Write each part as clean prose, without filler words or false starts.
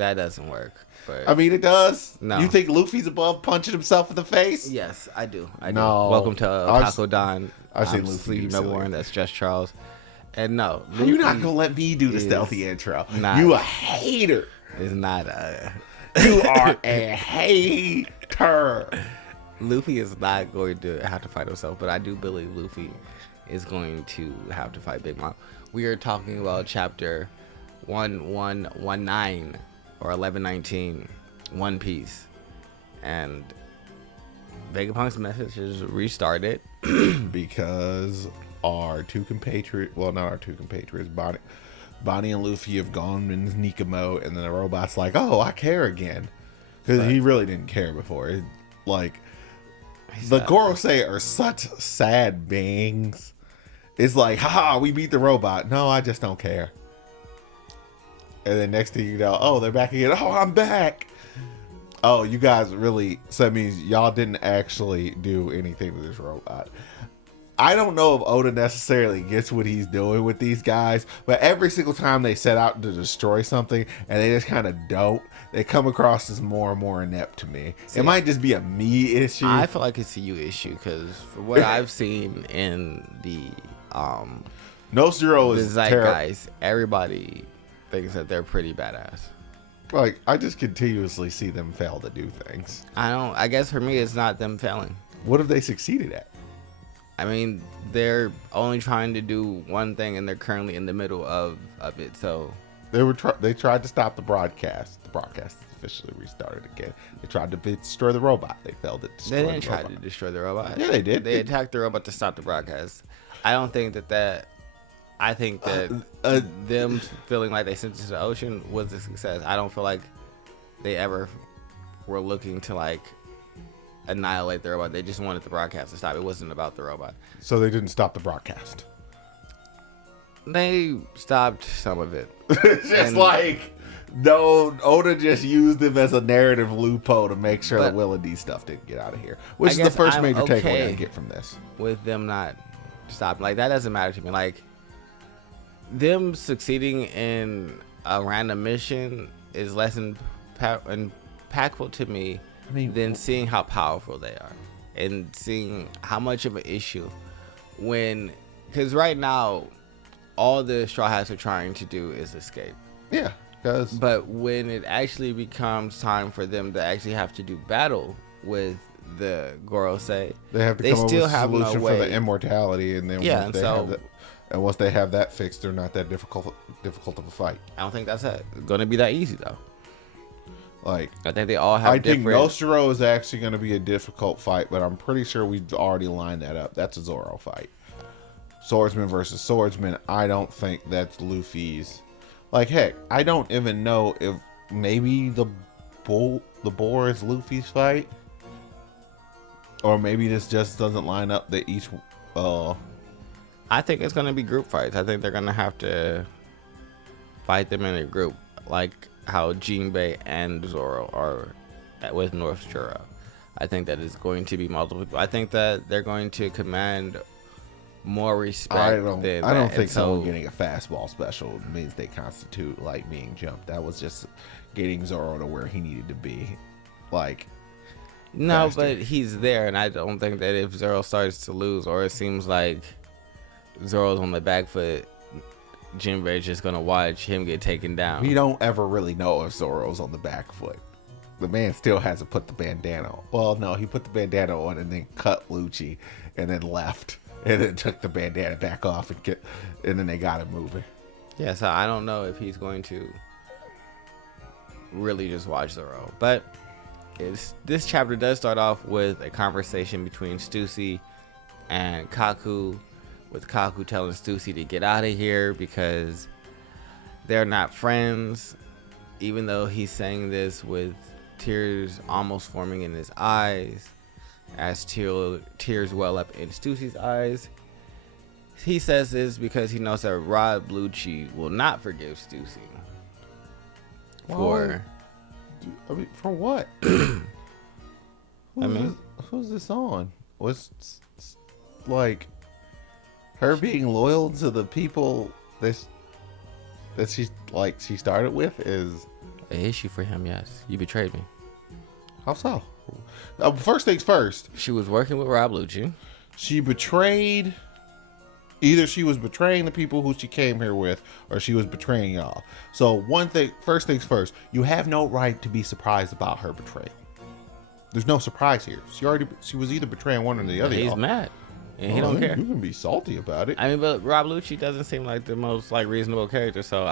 That doesn't work. But I mean, it does. No. You think Luffy's above punching himself in the face? yes, I do. No. Welcome to Taco Don. I've seen I'm Luffy Sleepy do silly. Melbourne. That's just Charles. And no, How you not Luffy gonna let me do the stealthy intro? not- You a hater. is not You are a hater. Luffy is not going to have to fight himself, but I do believe Luffy is going to have to fight Big Mom. We are talking about chapter 1119 or 1119, One Piece, and Vegapunk's message is restarted Because our two compatriots, well, not our two compatriots, Bonnie and Luffy have gone in Nika mode, and then the robot's like, "Oh, I care again," because he really didn't care before. The Gorosei are such sad beings. It's like, haha, we beat the robot. No, I just don't care. And then next thing you know, oh, they're back again. Oh, I'm back. Oh, you guys really, so that means y'all didn't actually do anything to this robot. I don't know if Oda necessarily gets what he's doing with these guys, but every single time they set out to destroy something and they just kind of don't, they come across as more and more inept to me. See, it might just be a me issue. I feel like it's a you issue because for what I've seen in the Noshiro is zeitgeist, everybody thinks that they're pretty badass. Like, I just continuously see them fail to do things. I guess for me, it's not them failing. What have they succeeded at? I mean, they're only trying to do one thing, and they're currently in the middle of it. So they tried to stop the broadcast. The broadcast is officially restarted again. They tried to destroy the robot. They failed at destroying the robot. They didn't try to destroy the robot. Yeah, they did. They attacked the robot to stop the broadcast. I don't think that. I think that them feeling like they sent it to the ocean was a success. I don't feel like they ever were looking to like annihilate the robot. They just wanted the broadcast to stop. It wasn't about the robot. So they didn't stop the broadcast. They stopped some of it. Oda just used him as a narrative loophole to make sure that Will and D stuff didn't get out of here. Which is the first major takeaway I get from this. With them not stopping. Like, that doesn't matter to me. Like, them succeeding in a random mission is less impactful to me than seeing how powerful they are and seeing how much of an issue because right now all the Straw Hats are trying to do is escape. Yeah, but when it actually becomes time for them to actually have to do battle with the Gorosei, they have to come up with a solution for the immortality, and then once they have that fixed, they're not that difficult of a fight. I don't think that's going to be that easy, though. Like, I think they all have think Noshiro is actually going to be a difficult fight, but I'm pretty sure we've already lined that up. That's a Zoro fight. Swordsman versus swordsman. I don't think that's Luffy's. Like, heck, I don't even know if maybe the boar is Luffy's fight. Or maybe this just doesn't line up that each... I think it's going to be group fights. I think they're going to have to fight them in a group, like how Jinbei and Zoro are with North Shura. I think that is going to be multiple people. I think that they're going to command more respect. I don't think someone getting a fastball special means they constitute like being jumped. That was just getting Zoro to where he needed to be. Like, no, faster. but he's there, and I don't think that if Zoro starts to lose, or it seems like Zoro's on the back foot, Jinbei's just gonna watch him get taken down. We don't ever really know if Zoro's on the back foot. The man still hasn't put the bandana on. Well, no, he put the bandana on and then cut Lucci and then left. And then took the bandana back off and then they got him moving. Yeah, so I don't know if he's going to really just watch Zoro. But this chapter does start off with a conversation between Stussy and Kaku, with Kaku telling Stussy to get out of here because they're not friends, even though he's saying this with tears almost forming in his eyes. As tears well up in Stussy's eyes. He says this because he knows that Rod Lucci will not forgive Stussy. For what? Who's this on? What's like her being loyal to the people that she started with is an issue for him. Yes, you betrayed me. How so? First things first. She was working with Rob Lucci. She betrayed. Either she was betraying the people who she came here with, or she was betraying y'all. So first things first, you have no right to be surprised about her betrayal. There's no surprise here. She was either betraying one or the other. He's mad, and he don't care. You can be salty about it. I mean, but Rob Lucci doesn't seem like the most reasonable character, so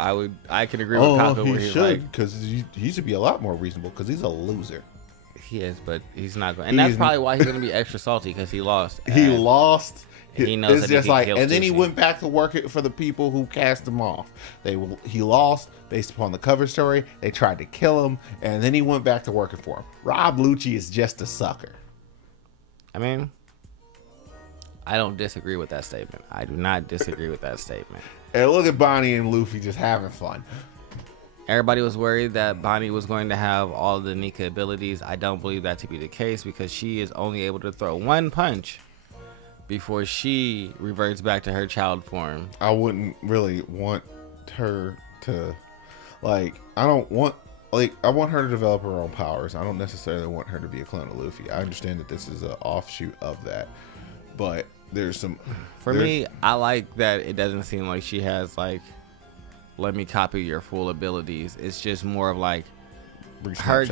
I can agree with Kaku where he's like, because he should be a lot more reasonable because he's a loser. He is, but he's not going, and that's probably why he's going to be extra salty because he lost. He lost. He knows it's that just and then he went back to work for the people who cast him off. He lost based upon the cover story. They tried to kill him, and then he went back to working for him. Rob Lucci is just a sucker. I mean, I don't disagree with that statement. I do not disagree with that statement. And look at Bonnie and Luffy just having fun. Everybody was worried that Bonnie was going to have all the Nika abilities. I don't believe that to be the case because she is only able to throw one punch before she reverts back to her child form. I wouldn't really want her to, I want her to develop her own powers. I don't necessarily want her to be a clone of Luffy. I understand that this is an offshoot of that, but there's some... For me, I like that it doesn't seem like she has, let me copy your full abilities. It's just more of her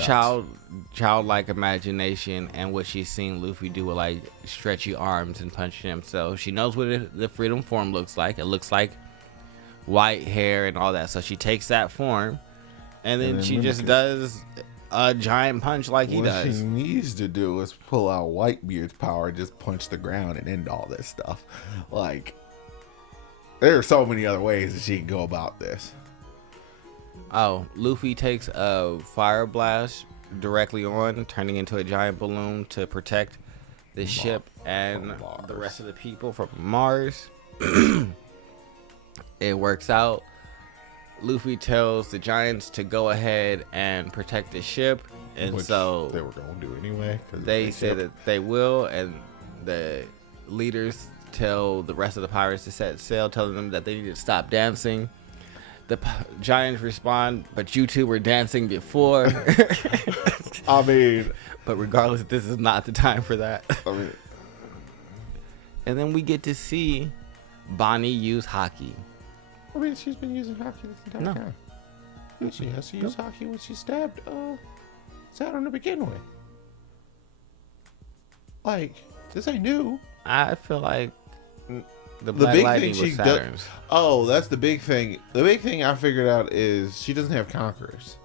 childlike imagination and what she's seen Luffy do with stretchy arms and punching him. So she knows what the freedom form looks like. It looks like white hair and all that. So she takes that form and then she just does a giant punch like he does. What she needs to do is pull out Whitebeard's power and just punch the ground and end all this stuff. There are so many other ways that she can go about this. Oh, Luffy takes a fire blast directly on, turning into a giant balloon to protect the ship and the rest of the people from Mars. It works out. Luffy tells the giants to go ahead and protect the ship, and so they were going to do anyway. They said that they will, and the leaders tell the rest of the pirates to set sail, telling them that they need to stop dancing. The giants respond, but you two were dancing before. I mean, but regardless, this is not the time for that. And then we get to see Bonnie use hockey. I mean, she's been using hockey this entire time. She has to use hockey when she stabbed Saturn to begin with. This ain't new. I feel like the Black Lightning was Saturn's. That's the big thing. The big thing I figured out is she doesn't have conquerors.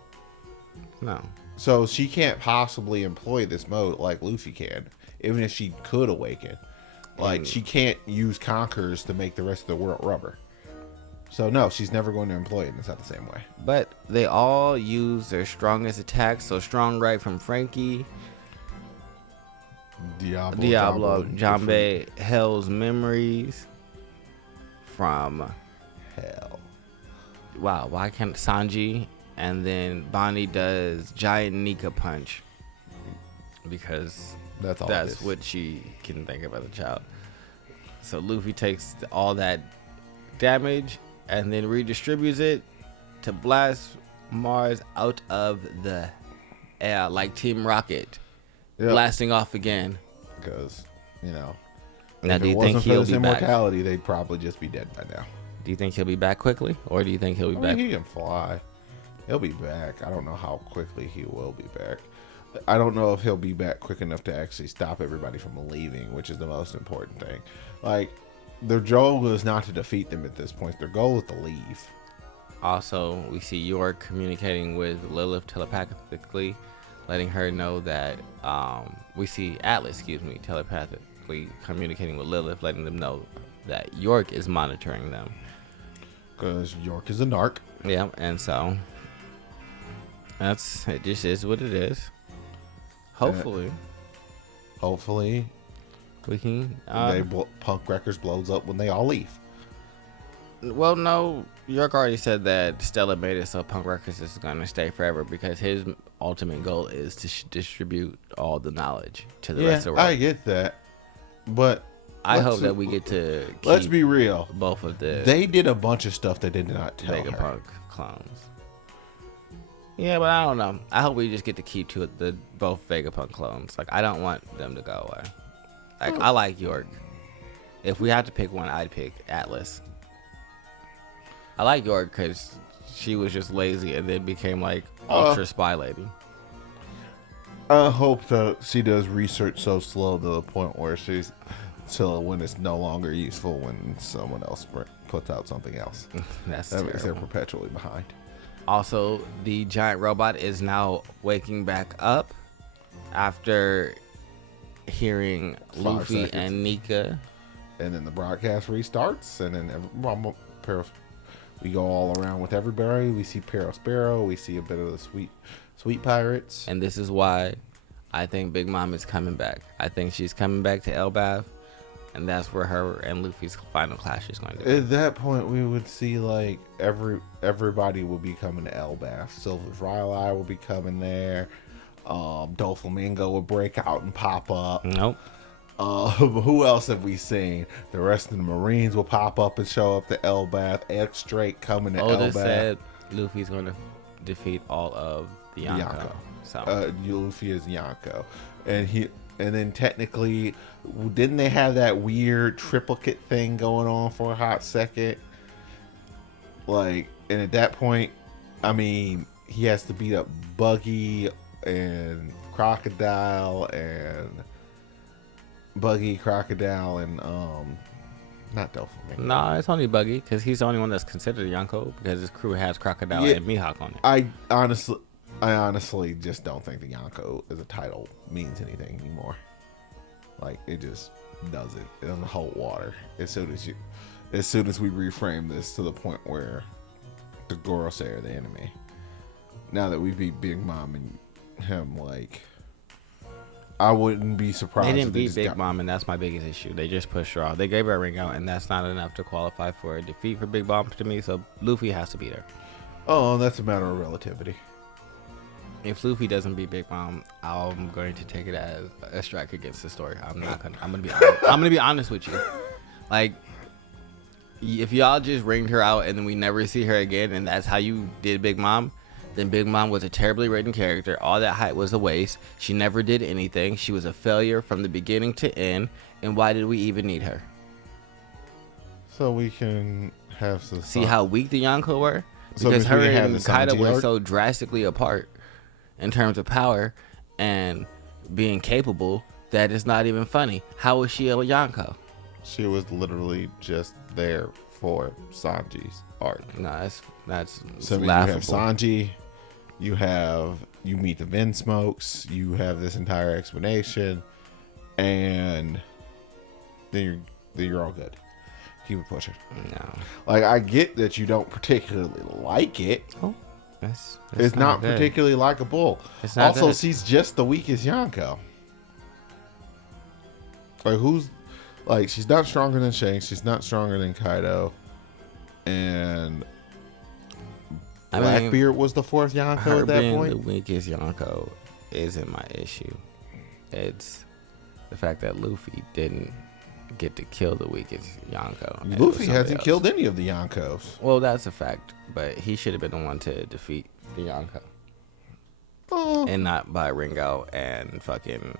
No. So she can't possibly employ this mode like Luffy can, even if she could awaken. She can't use conquerors to make the rest of the world rubber. So no, she's never going to employ it. It's not the same way. But they all use their strongest attacks. So strong right from Frankie, Diablo, Jambe, Hell's Memories from Hell. Wow, why can't Sanji? And then Bonnie does Giant Nika Punch because that's what she can think of as a child. So Luffy takes all that damage and then redistributes it to blast Mars out of the air like Team Rocket. Blasting off again. Because, now, if do you it think wasn't he'll for his be immortality, back? they'd probably just be dead by now. Do you think he'll be back quickly? Or do you think he'll be back? He can fly. He'll be back. I don't know how quickly he will be back. I don't know if he'll be back quick enough to actually stop everybody from leaving, which is the most important thing. Their goal is not to defeat them at this point. Their goal is to leave. Also, we see York communicating with Lilith telepathically, letting her know that we see Atlas, telepathically communicating with Lilith, letting them know that York is monitoring them. Because York is a narc. Yeah, and so it just is what it is. Hopefully we can. Punk Records blows up when they all leave. Well, no, York already said that Stella made it so Punk Records is going to stay forever because his ultimate goal is to distribute all the knowledge to the rest of the world. I get that, but I hope that we get to keep let's be real. Both of the they did a bunch of stuff they did not tell her. Vegapunk clones. Yeah, but I don't know. I hope we just get to keep both Vegapunk clones. Like, I don't want them to go away. Like, I like York. If we had to pick one, I'd pick Atlas. I like York because she was just lazy and then became like ultra spy lady. I hope that she does research so slow to the point where she's till when it's no longer useful when someone else puts out something else. That makes her perpetually behind. Also, the giant robot is now waking back up after hearing Luffy and Nika. And then the broadcast restarts, and then we go all around with everybody. We see Sparrow. We see a bit of the sweet pirates. And this is why I think Big Mom is coming back. I think she's coming back to Elbaf, and that's where her and Luffy's final clash is going to be. At that point, we would see like everybody will be coming to Elbaf. Silver's Rylai will be coming there. Doflamingo will break out and pop up. Nope. Who else have we seen? The rest of the Marines will pop up and show up to Elbaf. X-Drake coming to Oda Elbaf. said Luffy's going to defeat all of the Yonko. So Luffy is Yonko, and then technically, didn't they have that weird triplicate thing going on for a hot second? Like, and at that point, I mean, he has to beat up Buggy and Crocodile and not Doflamingo. No, it's only Buggy because he's the only one that's considered a Yonko because his crew has Crocodile and Mihawk on it. I honestly just don't think the Yonko as a title means anything anymore. Like, it just doesn't. It doesn't hold water. As soon as we reframe this to the point where the Gorosei are the enemy. Now that we beat Big Mom and him, like, I wouldn't be surprised. They didn't beat Big Mom, and that's my biggest issue. They just pushed her off. They gave her a ring out, and that's not enough to qualify for a defeat for Big Mom to me. So Luffy has to beat her. Oh, that's a matter of relativity. If Luffy doesn't beat Big Mom, I'm going to take it as a strike against the story. I'm gonna be honest. I'm gonna be honest with you. Like, if y'all just ringed her out and then we never see her again, and that's how you did Big Mom, then Big Mom was a terribly written character. All that hype was a waste. She never did anything. She was a failure from the beginning to end. And why did we even need her? So we can have see how weak the Yonko were? Because her and Kaido were so drastically apart in terms of power and being capable that it's not even funny. How was she a Yonko? She was literally just there for Sanji's arc. No, that's so laughable. You have Sanji, you meet the Vinsmokes, you have this entire explanation, and then you're all good. Keep it pushing. No, like, I get that you don't particularly like it. Oh, it's not particularly likable. It's not also, good. she's just the weakest Yonko. Like, she's not stronger than Shanks. She's not stronger than Kaido. And Blackbeard was the fourth Yonko at that point. The weakest Yonko isn't my issue. It's the fact that Luffy didn't get to kill the weakest Yonko. Luffy hasn't killed any of the Yonkos. Well, that's a fact. But he should have been the one to defeat the Yonko. And not by Ringo and fucking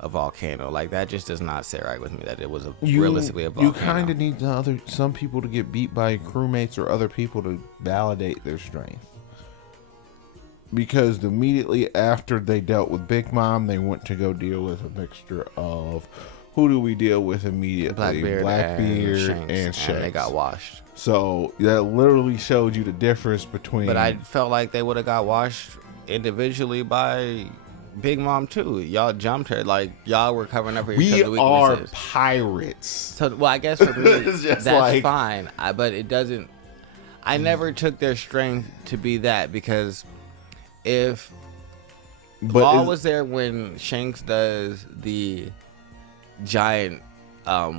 a volcano. Like, that just does not sit right with me that it was realistically a volcano. You kind of need some people to get beat by crewmates or other people to validate their strength. Because immediately after they dealt with Big Mom, they went to go deal with a mixture of who do we deal with immediately? Blackbeard and Shanks. And they got washed. So that literally showed you the difference between. But I felt like they would have got washed individually by Big Mom too. Y'all jumped her, like y'all were covering up for each other's weaknesses. We are pirates. So, well, I guess for me that's like, fine. But it doesn't. I never took their strength to be that, because if Law was there when Shanks does the giant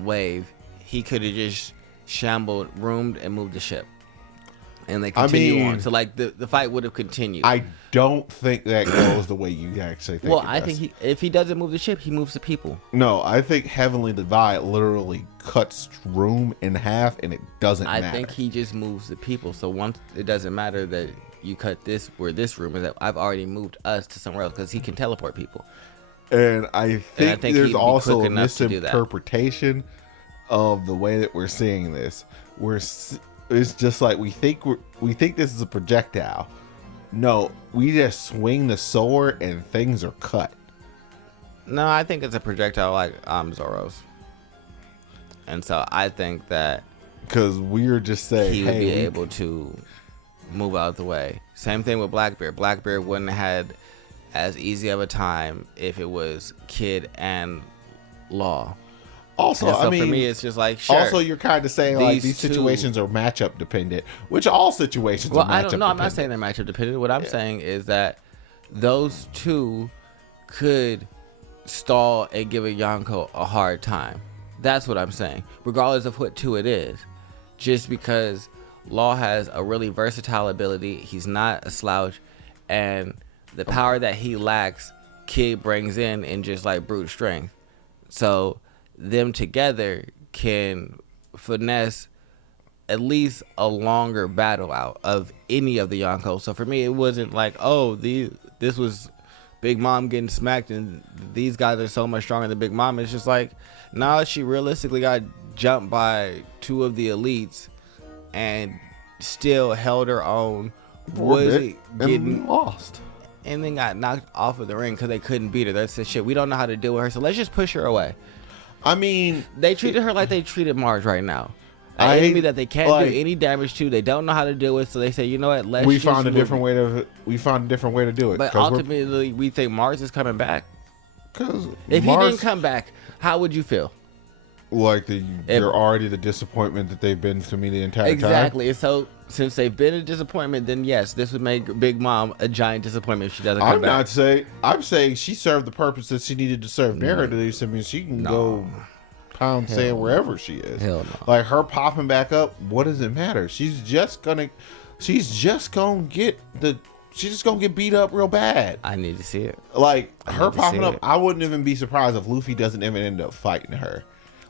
wave, he could have just shambled, roomed, and moved the ship. And they continue on. So, like, the fight would have continued. I don't think that goes the way you actually think. Well, I think if he doesn't move the ship, he moves the people. No, I think Heavenly Divide literally cuts Room in half, and it doesn't matter. I think he just moves the people. So once it doesn't matter that you cut this where this room is at. I've already moved us to somewhere else because he can teleport people. And I think there's also a misinterpretation misinterpretation of the way that we're seeing this. It's just like we think this is a projectile. No, we just swing the sword and things are cut. No, I think it's a projectile like Zoro's. And so I think that because we're just saying he would be able to move out of the way. Same thing with Blackbeard. Blackbeard wouldn't have had as easy of a time if it was Kid and Law. Also, so for me, it's just like, sure. Also, you're kind of saying like these situations are matchup dependent, which all situations are matchup dependent. I'm not saying they're matchup dependent. What I'm saying is that those two could stall and give a Yonko a hard time. That's what I'm saying. Regardless of what two it is. Just because Law has a really versatile ability, he's not a slouch, and the power that he lacks, Kid brings in just like brute strength. So them together can finesse at least a longer battle out of any of the Yonkos. So for me, it wasn't like, oh, this was Big Mom getting smacked and these guys are so much stronger than Big Mom. It's just like, now she realistically got jumped by two of the elites and still held her own. Was getting lost. And then got knocked off of the ring because they couldn't beat her. That's the shit. We don't know how to deal with her, so let's just push her away. I mean, they treated her like they treated Mars right now. An enemy that they can't do any damage to. They don't know how to deal with, so they say, you know what? We found a different way to do it. But ultimately, we think Mars is coming back. Because if he didn't come back, how would you feel? Like they're already the disappointment that they've been to me the entire time. Exactly. So since they've been a disappointment, then yes, this would make Big Mom a giant disappointment if she doesn't come back. I'm saying she served the purpose that she needed to serve. Narratively, so I mean, she can go pound sand wherever she is. Hell no. Like her popping back up, what does it matter? She's just gonna get beat up real bad. I need to see it. Like her popping up, I wouldn't even be surprised if Luffy doesn't even end up fighting her.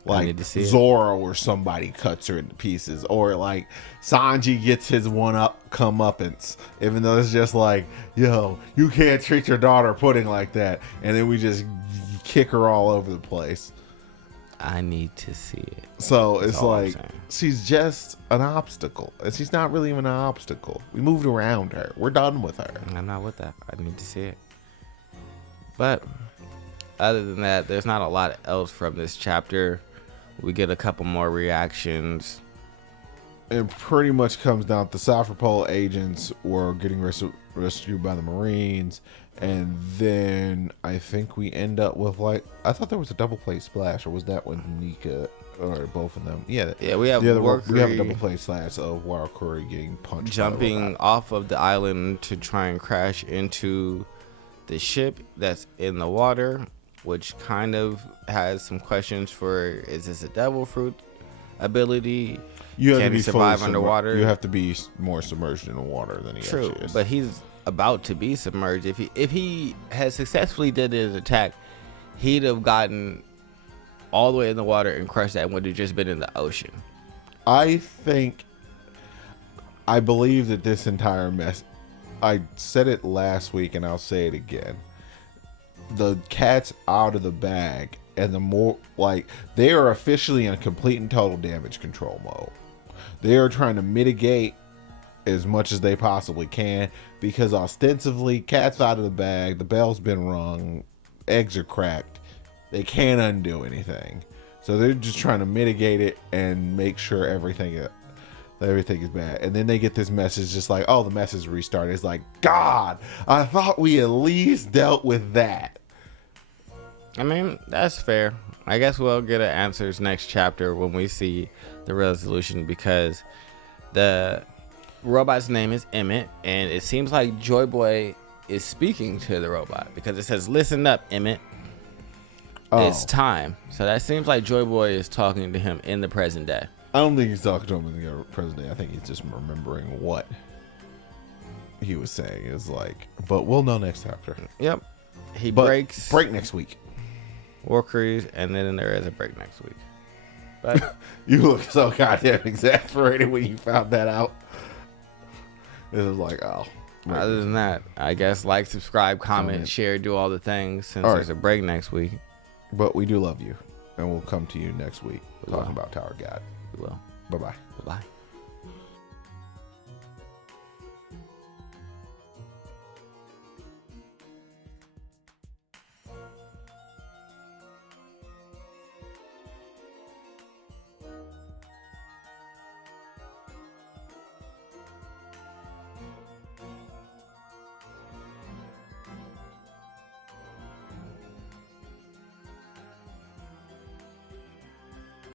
Like Zoro or somebody cuts her into pieces, or like Sanji gets his comeuppance, even though it's just like, yo, you can't treat your daughter pudding like that, and then we just kick her all over the place. I need to see it. So it's like she's just an obstacle, and she's not really even an obstacle. We moved around her. We're done with her. I'm not with that. I need to see it. But other than that, there's not a lot else from this chapter. We get a couple more reactions. It pretty much comes down to South Pole agents were getting rescued by the Marines. And then I think we end up with I thought there was a double plate splash, or was that when Nika, or both of them? Yeah, we have a double plate slash of Wild Curry getting punched. Jumping off of the island to try and crash into the ship that's in the water, which kind of has some questions for, is this a devil fruit ability? Can he survive underwater? You have to be more submerged in the water than he actually is. But he's about to be submerged. If he had successfully did his attack, he'd have gotten all the way in the water and crushed that and would have just been in the ocean. I believe that this entire mess, I said it last week and I'll say it again. The cat's out of the bag, and the more they are officially in complete and total damage control mode. They are trying to mitigate as much as they possibly can, because ostensibly cat's out of the bag, the bell's been rung, eggs are cracked, they can't undo anything, so they're just trying to mitigate it and make sure everything is bad. And then they get this message just like, oh, the mess is restarted. It's like, God, I thought we at least dealt with that. I mean, that's fair. I guess we'll get an answers next chapter when we see the resolution, because the robot's name is Emmett, and it seems like Joy Boy is speaking to the robot, because it says, listen up, Emmett. It's time. So that seems like Joy Boy is talking to him in the present day. I don't think he's talking to him in the present day. I think he's just remembering what he was saying. Is like, but we'll know next chapter. Yep. Break next week. War Cruise, and then there is a break next week. But you look so goddamn exasperated when you found that out. It was like, oh. Other than that, I guess like, subscribe, comment, share, do all the things since there's a break next week. But we do love you, and we'll come to you next week talking about Tower God. We will. Bye-bye. Bye-bye.